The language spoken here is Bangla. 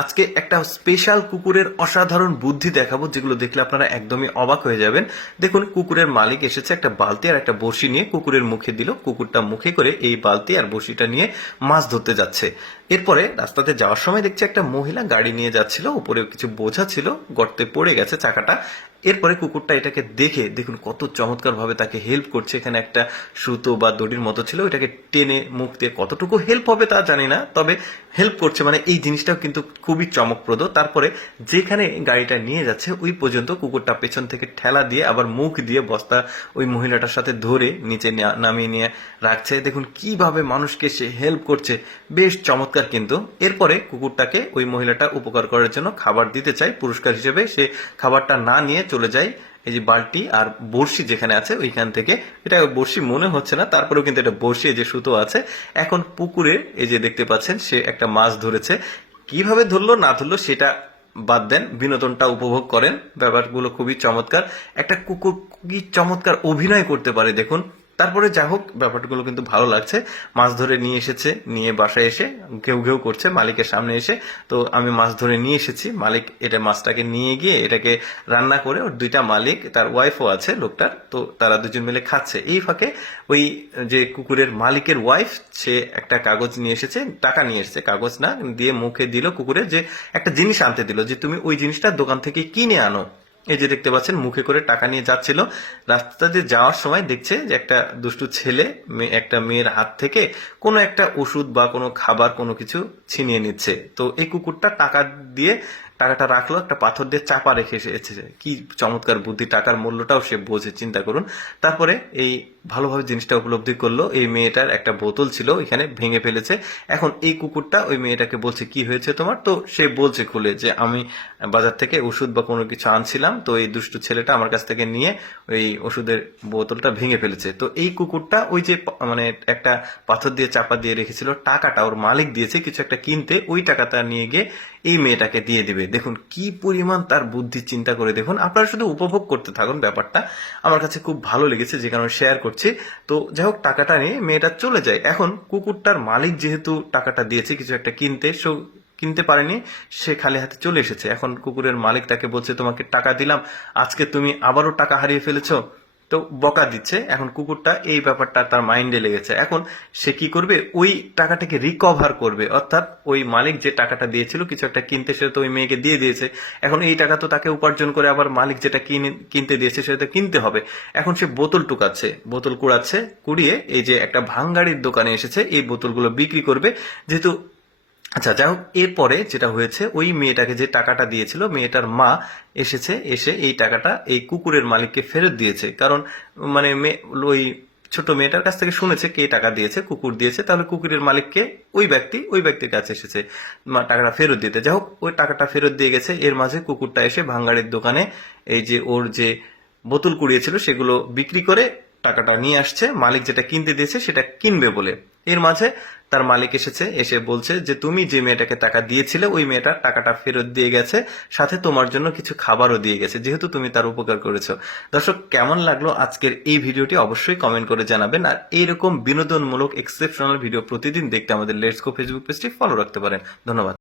আজকে একটা স্পেশাল কুকুরের অসাধারণ বুদ্ধি দেখাবো, যেগুলো দেখলে আপনারা একদমই অবাক হয়ে যাবেন। দেখুন, কুকুরের মালিক এসেছে একটা বালতি আর একটা বড়শি নিয়ে কুকুরের মুখে দিল। কুকুরটা মুখে করে এই বালতি আর বড়শিটা নিয়ে মাছ ধরতে যাচ্ছে। এরপরে রাস্তাতে যাওয়ার সময় দেখছি একটা মহিলা গাড়ি নিয়ে যাচ্ছিল, উপরে কিছু বোঝা ছিল, গর্তে পড়ে গেছে চাকাটা। এরপরে কুকুরটা এটাকে দেখে দেখুন কত চমৎকার ভাবে তাকে হেল্প করছে। এখানে একটা সুতো বা দড়ির মতো ছিল, এটাকে টেনে মুখ দিয়ে, কতটুকু হেল্প হবে তা জানি না, তবে হেল্প করছে, মানে এই জিনিসটাও কিন্তু খুবই চমকপ্রদ। তারপরে যেখানে গাড়িটা নিয়ে যাচ্ছে ওই পর্যন্ত কুকুরটা পেছন থেকে ঠেলা দিয়ে আবার মুখ দিয়ে বস্তা ওই মহিলাটার সাথে ধরে নিচে নামিয়ে নিয়ে রাখছে। দেখুন কিভাবে মানুষকে সে হেল্প করছে, বেশ চমৎকার কিন্তু। এরপরে কুকুরটাকে ওই মহিলাটা উপকার করার জন্য খাবার দিতে চাই, পুরস্কার হিসেবে সে খাবারটা না নিয়ে চলে যায় এই যে বালতি আর বড়শি যেখানে আছে ওইখান থেকে। এটা বড়শি মনে হচ্ছে না, তারপরেও কিন্তু এটা বড়শি, এই যে সুতো আছে। এখন পুকুরে এই যে দেখতে পাচ্ছেন সে একটা মাছ ধরেছে। কিভাবে ধরলো না ধরলো সেটা বাদ দেন, বিনোদনটা উপভোগ করেন। ব্যাপারগুলো খুবই চমৎকার। একটা কুকুর কি চমৎকার অভিনয় করতে পারে দেখুন। তারপরে যা হোক, ব্যাপারগুলো কিন্তু ভালো লাগছে। মাছ ধরে নিয়ে এসেছে, নিয়ে বাসায় এসে ঘেউ ঘেউ করছে মালিকের সামনে এসে। তো আমি মাছ ধরে নিয়ে এসেছি, মালিক এটা মাছটাকে নিয়ে গিয়ে এটাকে রান্না করে, ওর দুইটা মালিক, তার ওয়াইফও আছে লোকটার, তো তারা দুজন মিলে খাচ্ছে। এই ফাঁকে ওই যে কুকুরের মালিকের ওয়াইফ, সে একটা কাগজ নিয়ে এসেছে, টাকা নিয়ে এসেছে, কাগজ না দিয়ে মুখে দিল কুকুরের, যে একটা জিনিস আনতে দিল, যে তুমি ওই জিনিসটা দোকান থেকে কিনে আনো। এই যে দেখতে পাচ্ছেন মুখে করে টাকা নিয়ে যাচ্ছিল। রাস্তা দিয়ে যাওয়ার সময় দেখছে যে একটা দুষ্টু ছেলে একটা মেয়ের হাত থেকে কোনো একটা ওষুধ বা কোনো খাবার কোনো কিছু ছিনিয়ে নিচ্ছে। তো এই কুকুরটা টাকা দিয়ে টাকাটা রাখলো, একটা পাথর দিয়ে চাপা রেখে এসেছে। কি চমৎকার বুদ্ধি, টাকার মূল্যটাও সে বোঝে, চিন্তা করুন। তারপরে এই ভালোভাবে জিনিসটা উপলব্ধি করলো। এই মেয়েটার একটা বোতল ছিল এখানে, ভেঙে ফেলেছে। এখন এই কুকুরটা ওই মেয়েটাকে বলছে কি হয়েছে তোমার, তো সে বলছে খুলে যে আমি বাজার থেকে ওষুধ বা কোনো কিছু আনছিলাম, তো এই দুষ্টু ছেলেটা আমার কাছ থেকে নিয়ে ওই ওষুধের বোতলটা ভেঙে ফেলেছে। তো এই কুকুরটা ওই যে মানে একটা পাথর দিয়ে চাপা দিয়ে রেখেছিল, টাকাটা ওর মালিক দিয়েছে কিছু একটা কিনতে, ওই টাকাটা নিয়ে গিয়ে এই মেয়েটাকে দিয়ে দিবে। দেখুন কি পরিমাণ তার বুদ্ধি, চিন্তা করে দেখুন। আপনারা শুধু উপভোগ করতে থাকুন ব্যাপারটা, আমার কাছে খুব ভালো লেগেছে যে কারণে শেয়ার করছি। তো যাই হোক, টাকাটা নিয়ে মেয়েটা চলে যায়। এখন কুকুরটার মালিক যেহেতু টাকাটা দিয়েছে কিছু একটা কিনতে, কিনতে পারেনি, সে খালি হাতে চলে এসেছে। এখন কুকুরের মালিক তাকে বলছে তোমাকে টাকা দিলাম, আজকে তুমি আবারও টাকা হারিয়ে ফেলেছো, তো বকা দিচ্ছে। এখন কুকুরটা এই ব্যাপারটা তার মাইন্ডে লেগেছে। এখন সে কি করবে, ওই টাকাটাকে রিকভার করবে, অর্থাৎ ওই মালিক যে টাকাটা দিয়েছিল কিছু একটা কিনতে, সে তো ওই মেয়েকে দিয়ে দিয়েছে। এখন এই টাকা তো তাকে উপার্জন করে আবার মালিক যেটা কিনতে দিয়েছে সেটা কিনতে হবে। এখন সে বোতল টুকাচ্ছে, বোতল কুড়াচ্ছে, কুড়িয়ে এই যে একটা ভাঙাড়ির দোকানে এসেছে, এই বোতলগুলো বিক্রি করবে যেহেতু। আচ্ছা যাই হোক, এরপরে যেটা হয়েছে, ওই মেয়েটাকে যে টাকাটা দিয়েছিল, মেয়েটার মা এসেছে, এসে এই টাকাটা এই কুকুরের মালিককে ফেরত দিয়েছে। কারণ মানে ওই ছোট মেয়েটার কাছ থেকে শুনেছে কে টাকা দিয়েছে, কুকুর দিয়েছে, তাহলে কুকুরের মালিককে ওই ব্যক্তির কাছে এসেছে টাকাটা ফেরত দিতে। যাই হোক, ওই টাকাটা ফেরত দিয়ে গেছে। এর মাঝে কুকুরটা এসে ভাঙ্গাড়ির দোকানে এই যে ওর যে বোতল কুড়িয়েছিল সেগুলো বিক্রি করে টাকাটা নিয়ে আসছে, মালিক যেটা কিনতে দিয়েছে সেটা কিনবে বলে। এর মাঝে তার মালিক এসেছে, এসে বলছে যে তুমি যে মেয়েটাকে টাকা দিয়েছিলে ওই মেয়েটা টাকাটা ফেরত দিয়ে গেছে, সাথে তোমার জন্য কিছু খাবারও দিয়ে গেছে, যেহেতু তুমি তার উপকার করেছো। দর্শক, কেমন লাগলো আজকের এই ভিডিওটি অবশ্যই কমেন্ট করে জানাবেন। আর এইরকম বিনোদনমূলক এক্সেপশনাল ভিডিও প্রতিদিন দেখতে আমাদের লেটস গো ফেসবুক পেজটি ফলো রাখতে পারেন। ধন্যবাদ।